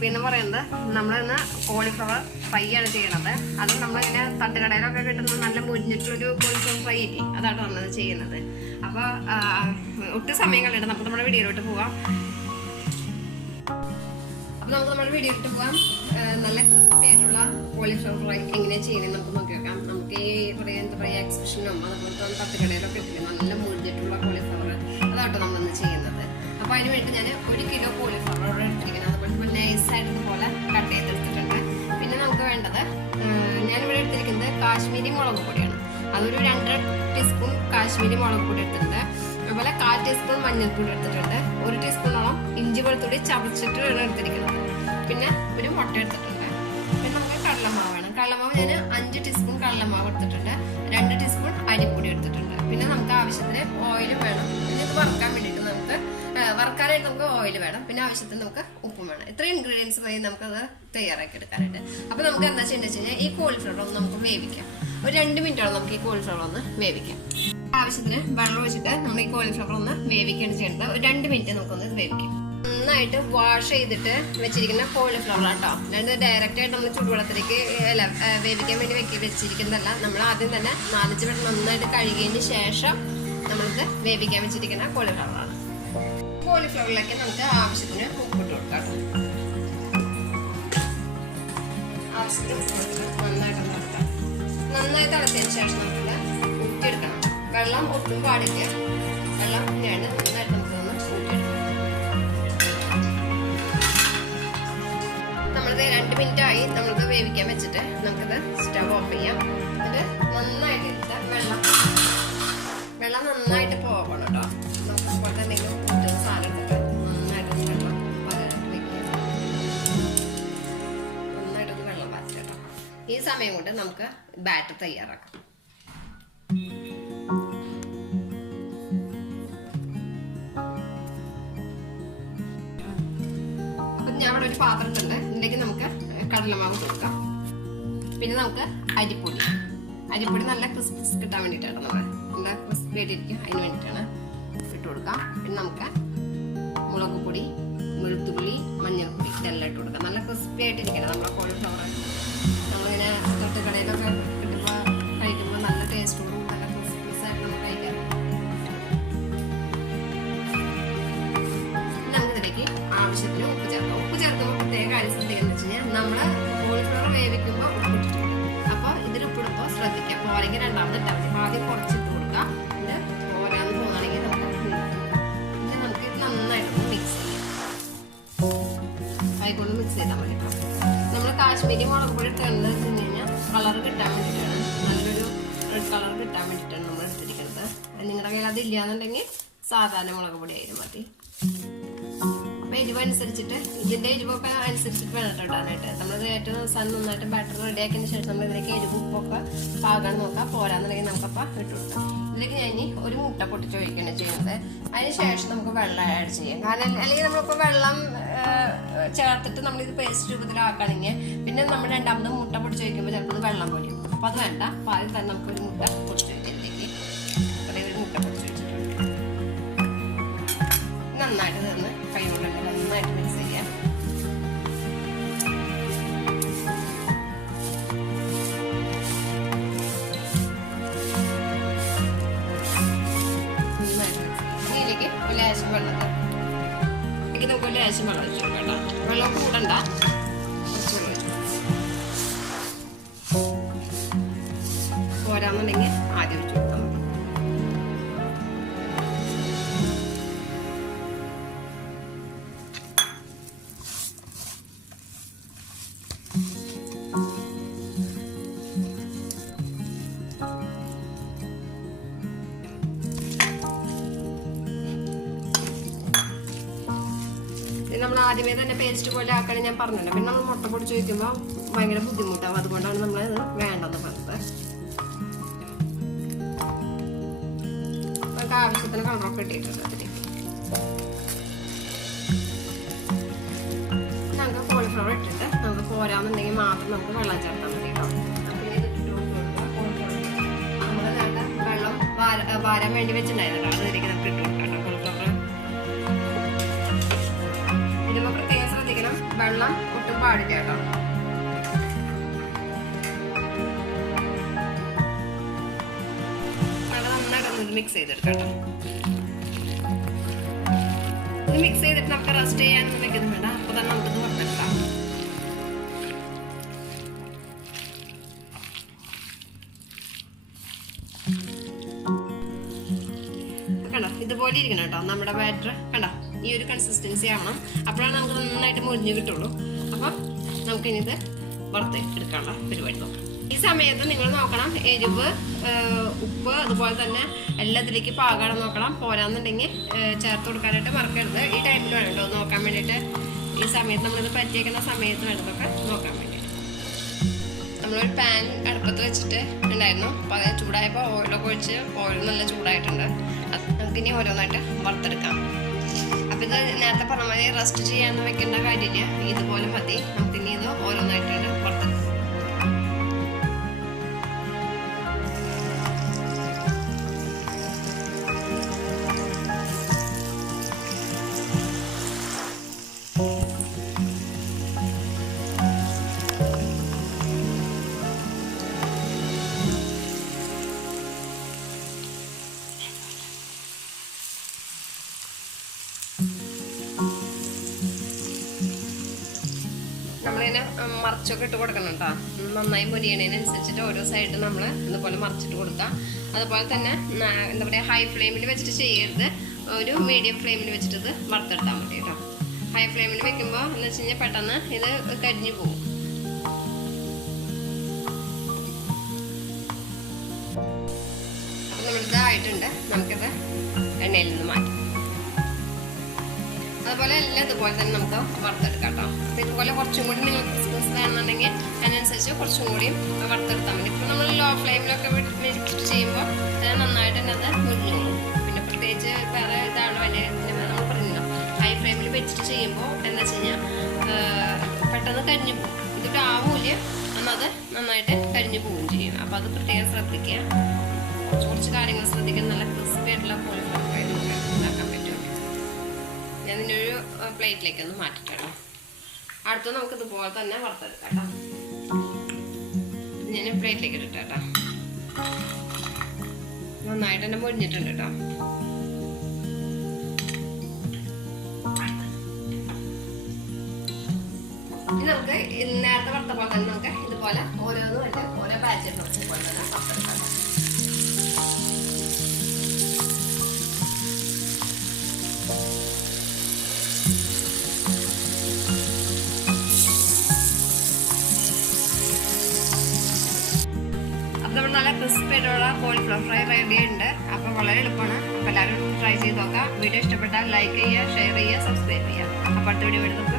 Recipe എന്ന് പറയുന്നത് നമ്മളിന്ന് കോളിഫ്ലവർ ഫ്രൈ ആണ് ചെയ്യണത്. അത് നമ്മളിങ്ങനെ തട്ടുകടയിലൊക്കെ കിട്ടുന്ന നല്ല മുരിഞ്ഞിട്ടുള്ളൊരു കോളിഫ്ലവർ ഫ്രൈ ഇല്ലേ, അതാണ് നമ്മളത് ചെയ്യുന്നത്. അപ്പോൾ ഒട്ടും സമയം കളയണ്ട, നമുക്ക് നമ്മുടെ വീഡിയോയിലോട്ട് പോവാം. അപ്പോൾ നമുക്ക് നമ്മുടെ വീഡിയോയിലോട്ട് പോവാം. നല്ല ക്രിസ്പി ആയിട്ടുള്ള കോളിഫ്ലവർ ഫ്രൈ എങ്ങനെയാണ് ചെയ്യുന്നത് നമുക്ക് നോക്കി വെക്കാം. നമുക്ക് ഈ എന്താ പറയുക എക്സിബിഷനും അതുപോലെ തട്ടുകടയിലൊക്കെ കിട്ടില്ല നല്ല മുരിഞ്ഞിട്ടുള്ള കോളിഫ്ലവർ, അതാട്ടോ നമ്മളിന്ന് ചെയ്യുന്നത്. അപ്പോൾ അതിന് വേണ്ടി ഞാൻ 1 കിലോ കോളിഫ്ലവർ ഇവിടെ എടുത്തിരിക്കുന്നത്. അതുപോലെ നൈസായിട്ട് ഇതുപോലെ കട്ട് ചെയ്തെടുത്തിട്ടുണ്ട്. പിന്നെ നമുക്ക് വേണ്ടത് ഞാനിവിടെ എടുത്തിരിക്കുന്നത് കാശ്മീരി മുളക് പൊടിയാണ്. അതൊരു 2 ടീസ്പൂൺ കാശ്മീരി മുളക് പൊടി എടുത്തിട്ടുണ്ട്. അതുപോലെ 1/4 ടീസ്പൂൺ മഞ്ഞൾപ്പൊടി എടുത്തിട്ടുണ്ട്. 1 ടീസ്പൂണോളം ഇഞ്ചി വെളുത്തുള്ളി ചതച്ചിട്ട് എടുത്തിരിക്കുന്നത്. പിന്നെ ഒരു മുട്ട എടുത്തിട്ടുണ്ട്. പിന്നെ നമുക്ക് കടലമാവാണ്. കടലമാവ് ഞാൻ 5 ടീസ്പൂൺ കടലമാവ് എടുത്തിട്ടുണ്ട്. 2 ടീസ്പൂൺ അരിപ്പൊടി എടുത്തിട്ടുണ്ട്. പിന്നെ നമുക്ക് ആവശ്യത്തിന് ഓയിൽ വേണം. പിന്നെ ഇത് വറുക്കാൻ വേണ്ടിയിട്ട് നമുക്ക് വറുക്കാനായിട്ട് നമുക്ക് ഓയിൽ വേണം. പിന്നെ ആവശ്യത്തിന് നമുക്ക് ഉപ്പും വേണം. ഇത്രയും ഇൻഗ്രീഡിയൻസ് മതി നമുക്കത് തയ്യാറാക്കി എടുക്കാനായിട്ട്. അപ്പോൾ നമുക്ക് എന്താ ചെയ്യേണ്ടത് വെച്ച് കഴിഞ്ഞാൽ ഈ കോളിഫ്ലവർ ഒന്ന് നമുക്ക് വേവിക്കാം. ഒരു 2 മിനിറ്റോളം നമുക്ക് ഈ കോളിഫ്ലവർ ഒന്ന് വേവിക്കാം. ആവശ്യത്തിന് വെള്ളം ഒഴിച്ചിട്ട് നമ്മൾ ഈ കോളിഫ്ലവർ ഒന്ന് വേവിക്കുകയാണ് ചെയ്യേണ്ടത്. ഒരു 2 മിനിറ്റ് നമുക്കൊന്ന് വേവിക്കാം. നന്നായിട്ട് വാഷ് ചെയ്തിട്ട് വെച്ചിരിക്കുന്ന കോളിഫ്ലവർ ആട്ടോ. അല്ലാണ്ട് ഡയറക്റ്റ് ആയിട്ട് നമ്മൾ ചൂടുവെള്ളത്തിലേക്ക് വേവിക്കാൻ വേണ്ടി വെച്ചിരിക്കുന്നതല്ല. നമ്മൾ ആദ്യം തന്നെ 4-5 മിനിറ്റ് നന്നായിട്ട് കഴുകിയതിന് ശേഷം നമ്മൾക്ക് വേവിക്കാൻ വെച്ചിരിക്കുന്ന കോളിഫ്ലവറാണ്. കോളിഫ്ലവറിലേക്ക് നമുക്ക് ആവശ്യത്തിന് ഉപ്പിട്ട് കൊടുക്കാം. ആവശ്യത്തിന് ഉപ്പ് നന്നായിട്ട് നടത്താം. നന്നായി തിളച്ചതിന് ശേഷം നമുക്ക് ഊറ്റിയെടുക്കണം. വെള്ളം ഒട്ടും പാടില്ല. വെള്ളം ഇങ്ങനെയാണ് നന്നായിട്ട് നമുക്കൊന്ന് ഊറ്റിയെടുക്കാം. നമ്മളിത് 2 മിനിറ്റ് ആയി നമ്മൾക്ക് വേവിക്കാൻ വെച്ചിട്ട് നമുക്കിത് സ്റ്റവ് ഓഫ് ചെയ്യാം. എന്നിട്ട് നന്നായിട്ട് എടുത്താൽ വെള്ളം നന്നായിട്ട് പോകണം കേട്ടോ. നമുക്ക് അതുപോലെ എന്തെങ്കിലും സാധനം എടുത്തിട്ട് നന്നായിട്ടൊന്ന് വെള്ളം വെക്കുക. നന്നായിട്ടൊന്ന് വെള്ളം വരച്ചിട്ടോ. ഈ സമയം കൊണ്ട് നമുക്ക് ബാറ്റർ തയ്യാറാക്കാം. അപ്പം ഞാൻ ഇവിടെ ഒരു പാത്രത്തിലുണ്ട്. ഇതിലേക്ക് നമുക്ക് കടലമാവ് കൊടുക്കാം. പിന്നെ നമുക്ക് അരിപ്പൊടി നല്ല ക്രിസ്പി കിട്ടാൻ വേണ്ടിയിട്ടാണ്. നമ്മൾ നല്ല ക്രിസ്പി ആയിട്ടിരിക്കും, അതിന് വേണ്ടിയിട്ടാണ് ഇട്ട് കൊടുക്കാം. പിന്നെ നമുക്ക് മുളക് പൊടി, വെളുത്തുള്ളി, മഞ്ഞൾപ്പൊടി ഇതെല്ലാം ഇട്ട് കൊടുക്കാം. നല്ല ക്രിസ്പി ആയിട്ടിരിക്കണം നമ്മുടെ കോളിഫ്ലവർ. നമ്മളിങ്ങനെ തട്ടുകടയിലൊക്കെ കിട്ടുമ്പോൾ കഴിക്കുമ്പോൾ നല്ല ടേസ്റ്റോടും നല്ല ക്രിസ്പീസ് ആയിട്ട് നമുക്ക് കഴിക്കാം. നമുക്കിതിലേക്ക് ആവശ്യത്തിന് ഉപ്പ് ചേർക്കാം. ഉപ്പ് ചേർക്കുമ്പോൾ പ്രത്യേക കാര്യം ശ്രദ്ധിക്കുന്നത് വെച്ച് കഴിഞ്ഞാൽ നമ്മൾ കോളിഫ്ലവർ വേവിക്കുമ്പോൾ ഉപ്പിട്ടിട്ടുണ്ട്. അപ്പോൾ ഇതിൽ ഉപ്പിടുമ്പോൾ ശ്രദ്ധിക്കാം. പോരെങ്കിൽ രണ്ടാമത് ഇട്ടാൽ മതി. ആദ്യം കുറച്ചിട്ട് കൊടുക്കാം. ഇത് പോരാന്ന് തോന്നുകയാണെങ്കിൽ നമുക്ക് ഇത് നന്നായിട്ടൊന്ന് മിക്സ് ചെയ്യാം. കൈകൊണ്ട് മിക്സ് ചെയ്താൽ മതി. നമ്മൾ കാശ്മീരി മുളക് പൊടി ഇട്ടുന്നത് വെച്ച് കഴിഞ്ഞാൽ കളർ കിട്ടാൻ വേണ്ടിയിട്ടാണ്. നല്ലൊരു റെഡ് കളർ കിട്ടാൻ വേണ്ടിയിട്ടാണ് നമ്മൾ എടുത്തിരിക്കുന്നത്. നിങ്ങളുടെ കയ്യിൽ അതില്ലാന്നുണ്ടെങ്കിൽ സാധാരണ മുളക് പൊടി ആയാലും മതി. അപ്പം എരിവനുസരിച്ചിട്ട് ഇതിൻ്റെ എരിവൊക്കെ അനുസരിച്ചിട്ട് വേണം ഇടാനായിട്ട്. നമ്മളത് ഏറ്റവും അവസാനം നന്നായിട്ട് ബാറ്റർ റെഡിയാക്കിയതിന് ശേഷം നമ്മൾ ഇതിലേക്ക് എരിവ് ഉപ്പൊക്കെ പാകാൻ നോക്കാം. പോരാന്നുണ്ടെങ്കിൽ നമുക്കപ്പോൾ ഇട്ട് കൊടുക്കാം. ഇതിലേക്ക് ഞാൻ ഇനി ഒരു മുട്ട പൊട്ടിച്ച് ഒഴിക്കുകയാണ് ചെയ്യുന്നത്. അതിന് ശേഷം നമുക്ക് വെള്ളം ആഡ് ചെയ്യാം. കാരണം അല്ലെങ്കിൽ നമ്മളിപ്പോൾ വെള്ളം ചേർത്തിട്ട് നമ്മളിത് പേസ്റ്റ് രൂപത്തിലാക്കുകയാണെങ്കിൽ പിന്നെ നമ്മൾ രണ്ടാമത് മുട്ട പൊടിച്ച് വയ്ക്കുമ്പോൾ ചിലപ്പോൾ ഇത് വെള്ളം പൊടിയും. അപ്പോൾ അത് വേണ്ട. അപ്പോൾ ആദ്യം തന്നെ നമുക്കൊരു മുട്ട പൊടിച്ച് വയ്ക്കാം. ഇതിലേക്ക് ഒരു മുട്ട പൊടിച്ച് വെച്ചിട്ടുണ്ട്. നന്നായിട്ട് നിന്ന് കൈ കൊണ്ട് നന്നായിട്ട് മിക്സ് ചെയ്യാം. ഇതിലേക്ക് ഒരു ലേശം വെള്ളം നമുക്ക് ഒരു ലേശം വെള്ളം വെച്ചു കേട്ടോ. വെള്ളം കൂടണ്ട, കുറച്ച് വെള്ളം വെച്ചു. പോരാന്നുണ്ടെങ്കിൽ ആദ്യം വെച്ചു കൊടുത്താൽ മതി. നമ്മൾ ആദ്യമേ തന്നെ പേസ്റ്റ് പോലെ ആക്കണം ഞാൻ പറഞ്ഞല്ലോ. പിന്നെ നമ്മൾ മുട്ട പൊടിച്ച് വയ്ക്കുമ്പോൾ ഭയങ്കര ബുദ്ധിമുട്ടാവും. അതുകൊണ്ടാണ് നമ്മളത് വേണ്ടെന്ന് പറഞ്ഞത്. നമുക്ക് ആവശ്യത്തിന് കളറൊക്കെ ഇട്ടിട്ടുണ്ട്. അതിലേക്ക് നമുക്ക് കോളിഫ്ലവർ ഇട്ടിട്ട് നമുക്ക് പോരാന്നുണ്ടെങ്കിൽ മാത്രം നമുക്ക് വെള്ളം ചേർത്താൽ മതി കേട്ടോ. നമ്മൾ നേരത്തെ വെള്ളം വാരാൻ വേണ്ടി വെച്ചിട്ടുണ്ടായിരുന്നു. അതിലേക്ക് നമുക്ക് ഇട്ട് കൊടുക്കാം. കോളിഫ്ലവർ വെള്ളം ഒട്ടും പാടില്ല കേട്ടോ. നന്നായിട്ട് മിക്സ് ചെയ്തെടുക്കാം കേട്ടോ. ഇത് മിക്സ് ചെയ്തിട്ട് നമുക്ക് റെസ്റ്റ് ചെയ്യാനൊന്നും വെക്കുന്നു വേണ്ട. അപ്പൊ തന്നെ നമുക്കിത് വറുത്തെടുക്കാം. കണ്ടോ, ഇതുപോലെ ഇരിക്കണം കേട്ടോ നമ്മുടെ ബാറ്റർ. കണ്ടോ, ഈ ഒരു കൺസിസ്റ്റൻസി ആവണം. അപ്പോഴാണ് നമുക്ക് നന്നായിട്ട് മുരിഞ്ഞ് കിട്ടുള്ളൂ. അപ്പം നമുക്കിനി ഇത് വറുത്ത് എടുക്കാനുള്ള പരിപാടി നോക്കാം. ഈ സമയത്ത് നിങ്ങൾ നോക്കണം എരിവ്, ഉപ്പ്, അതുപോലെ തന്നെ എല്ലാത്തിലേക്ക് പാകാണ് നോക്കണം. പോരാന്നുണ്ടെങ്കിൽ ചേർത്ത് കൊടുക്കാനായിട്ട് മറക്കരുത്. ഈ ടൈമിൽ വേണോ നോക്കാൻ വേണ്ടിയിട്ട്. ഈ സമയത്ത് നമ്മളിത് പറ്റിയേക്കുന്ന സമയത്ത് വേണ്ടതൊക്കെ നോക്കാൻ വേണ്ടിയിട്ട്. നമ്മളൊരു പാൻ അടുപ്പത്ത് വെച്ചിട്ട് ഉണ്ടായിരുന്നു. അപ്പോൾ അത് ചൂടായപ്പോൾ ഓയിലൊക്കെ ഒഴിച്ച് ഓയിൽ നല്ല ചൂടായിട്ടുണ്ട്. അത് നമുക്കിനി ഓരോന്നായിട്ട് വറുത്തെടുക്കാം. അപ്പം ഇത് നേരത്തെ പറഞ്ഞ മാതിരി റെസ്റ്റ് ചെയ്യാനൊന്നും വെക്കേണ്ട കാര്യമില്ല. ഇതുപോലെ മതി. നമുക്കിനി ഇത് ഓരോന്നായിട്ടാണ് വറുത്തെടുക്കാം. നമ്മളിങ്ങനെ മറിച്ചൊക്കെ ഇട്ട് കൊടുക്കണം കേട്ടോ. നന്നായി മുരിയണതിനനുസരിച്ചിട്ട് ഓരോ സൈഡ് നമ്മൾ ഇതുപോലെ മറിച്ചിട്ട് കൊടുക്കാം. അതുപോലെ തന്നെ എന്താ പറയുക, ഹൈ ഫ്ലെയിമിൽ വെച്ചിട്ട് ചെയ്യരുത്. ഒരു മീഡിയം ഫ്ലെയിമിൽ വെച്ചിട്ട് ഇത് വറുത്തെടുത്താൽ മതി കേട്ടോ. ഹൈ ഫ്ലെയിമിൽ വെക്കുമ്പോൾ എന്ന് വെച്ച് കഴിഞ്ഞാൽ പെട്ടെന്ന് ഇത് കരിഞ്ഞു പോകും. അപ്പം നമ്മളിതായിട്ടുണ്ട്. നമുക്കിത് എണ്ണയിൽ നിന്ന് മാറ്റാം. അതുപോലെ എല്ലാം ഇതുപോലെ തന്നെ നമുക്ക് വറുത്തെടുക്കാം കേട്ടോ. അപ്പം ഇതുപോലെ കുറച്ചും കൂടി നിങ്ങൾക്ക് ക്രിസ്മസ് വേണമെന്നുണ്ടെങ്കിൽ അതിനനുസരിച്ച് കുറച്ചും കൂടിയും വറുത്തെടുത്താൽ മതി. ഇപ്പം നമ്മൾ ലോ ഫ്ലെയിമിലൊക്കെ വെച്ചിട്ട് ചെയ്യുമ്പോൾ നന്നായിട്ട് തന്നെ അത് മുരിഞ്ഞു പോകും. പിന്നെ പ്രത്യേകിച്ച് വേറെ ഇതാണ് വലിയ നമ്മൾ പറഞ്ഞല്ലോ, ഹൈ ഫ്ലെയിമിൽ വെച്ചിട്ട് ചെയ്യുമ്പോൾ എന്താ വെച്ച് കഴിഞ്ഞാൽ പെട്ടെന്ന് കരിഞ്ഞു പോകും. ഇതിട്ട് ആവൂല എന്നത് നന്നായിട്ട് കരിഞ്ഞു പോവുകയും ചെയ്യും. അപ്പം അത് പ്രത്യേകം ശ്രദ്ധിക്കുക. കുറച്ച് കാര്യങ്ങൾ ശ്രദ്ധിക്കുക. നല്ല ക്രിസ്പി ആയിട്ടുള്ള കോളിഫ്ലവർ ഫ്രൈ നമുക്ക് ഉണ്ടാക്കാൻ പറ്റും. ഞാൻ ഇതിൻ്റെ ഒരു പ്ലേറ്റിലേക്ക് ഒന്ന് മാറ്റിട്ടോ. അടുത്ത നമുക്ക് ഇതുപോലെ തന്നെ വറുത്തെടുക്കാം കേട്ടോ. ഞാൻ പ്ലേറ്റിലേക്ക് ഇട്ടിട്ടോ. നന്നായിട്ട് തന്നെ മുരിഞ്ഞിട്ടുണ്ട് കേട്ടോ. ഇനി നമുക്ക് നേരത്തെ വറുത്ത പോലെ തന്നെ നമുക്ക് ഇതുപോലെ ഓരോന്നും വേണ്ട ഓരോ ബാച്ച് പോലെ തന്നെ വറുത്തെടുക്കാം. അപ്പം നമ്മൾ നല്ല ക്രിസ്പി ആയിട്ടുള്ള കോളിഫ്ലവർ ഫ്രൈ റെഡി ഉണ്ട്. അപ്പം വളരെ എളുപ്പമാണ്. അപ്പം എല്ലാവരും ട്രൈ ചെയ്ത് നോക്കാം. വീഡിയോ ഇഷ്ടപ്പെട്ടാൽ ലൈക്ക് ചെയ്യുക, ഷെയർ ചെയ്യുക, സബ്സ്ക്രൈബ് ചെയ്യുക. അപ്പം അടുത്ത വീഡിയോ എടുത്ത് നമുക്ക്